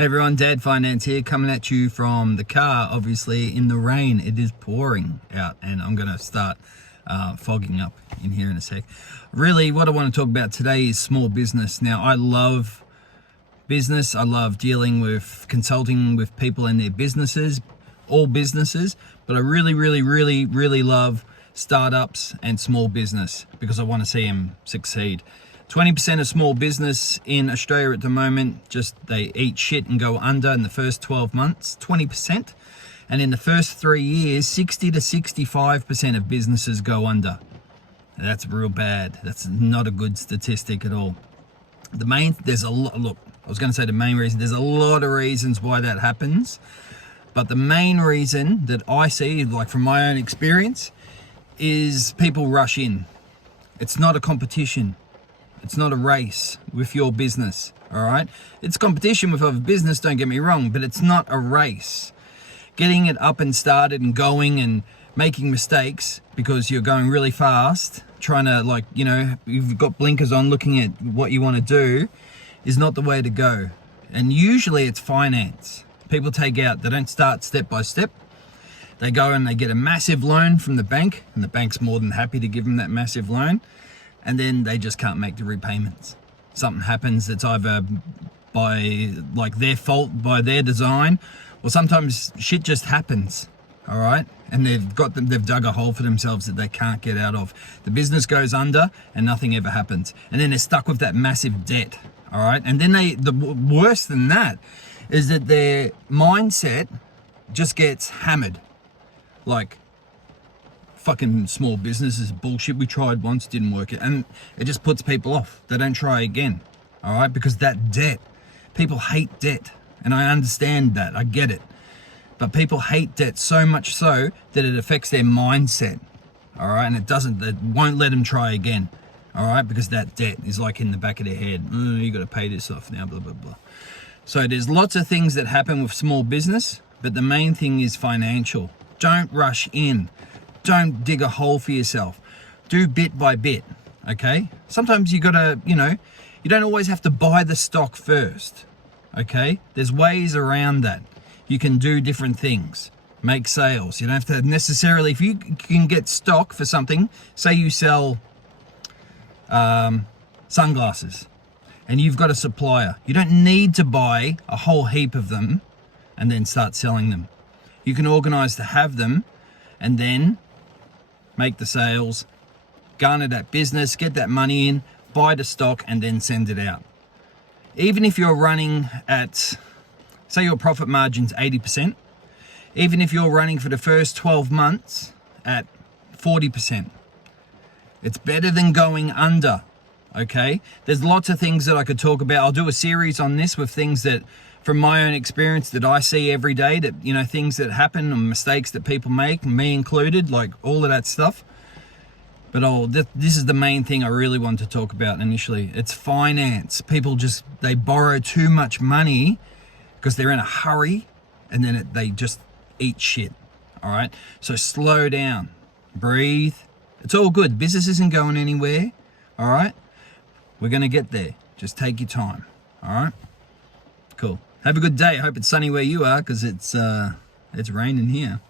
Hey everyone, Dad Finance here, coming at you from the car, obviously in the rain. It is pouring out and I'm going to start fogging up in here in a sec. Really, what I want to talk about today is small business. Now, I love business. I love dealing with, consulting with people and their businesses, all businesses, but I really love startups and small business because I want to see them succeed. 20% of small business in Australia at the moment, just they eat shit and go under in the first 12 months, 20%. And in the first 3 years, 60 to 65% of businesses go under. And that's real bad. That's not a good statistic at all. There's a lot, look, I was going to say the main reason, there's a lot of reasons why that happens. But the main reason that I see, like from my own experience, is people rush in. It's not a competition. It's not a race with your business, all right? It's competition with other business, don't get me wrong, but it's not a race. Getting it up and started and going and making mistakes because you're going really fast, trying to you've got blinkers on looking at what you want to do is not the way to go. And usually it's finance. People take out, they don't start step by step. They go and they get a massive loan from the bank, and the bank's more than happy to give them that massive loan. And then they just can't make the repayments. Something happens that's either by their fault, by their design, or sometimes shit just happens, all right? And they've dug a hole for themselves that they can't get out of. The business goes under and nothing ever happens. And then they're stuck with that massive debt, all right? And then worse than that is that their mindset just gets hammered. Like, fucking small business is bullshit. We tried once, didn't work. And it just puts people off. They don't try again. All right? Because that debt, people hate debt. And I understand that. I get it. But people hate debt so much so that it affects their mindset. All right? And it won't let them try again. All right? Because that debt is like in the back of their head. You got to pay this off now, blah, blah, blah. So there's lots of things that happen with small business, but the main thing is financial. Don't rush in. Don't dig a hole for yourself. Do bit by bit, okay? Sometimes you gotta, you don't always have to buy the stock first, okay? There's ways around that. You can do different things, make sales. You don't have to necessarily, if you can get stock for something, say you sell sunglasses and you've got a supplier. You don't need to buy a whole heap of them and then start selling them. You can organize to have them and then make the sales, garner that business, get that money in, buy the stock, and then send it out. Even if you're running at, say your profit margin's 80%, even if you're running for the first 12 months at 40%, it's better than going under, okay? There's lots of things that I could talk about. I'll do a series on this with things that, from my own experience, that I see every day, that, things that happen and mistakes that people make, me included, like all of that stuff. But this is the main thing I really want to talk about initially. It's finance. People they borrow too much money because they're in a hurry, and then they just eat shit, all right? So slow down, breathe. It's all good. Business isn't going anywhere, all right? We're going to get there. Just take your time, all right? Cool. Have a good day. I hope it's sunny where you are, because it's raining here.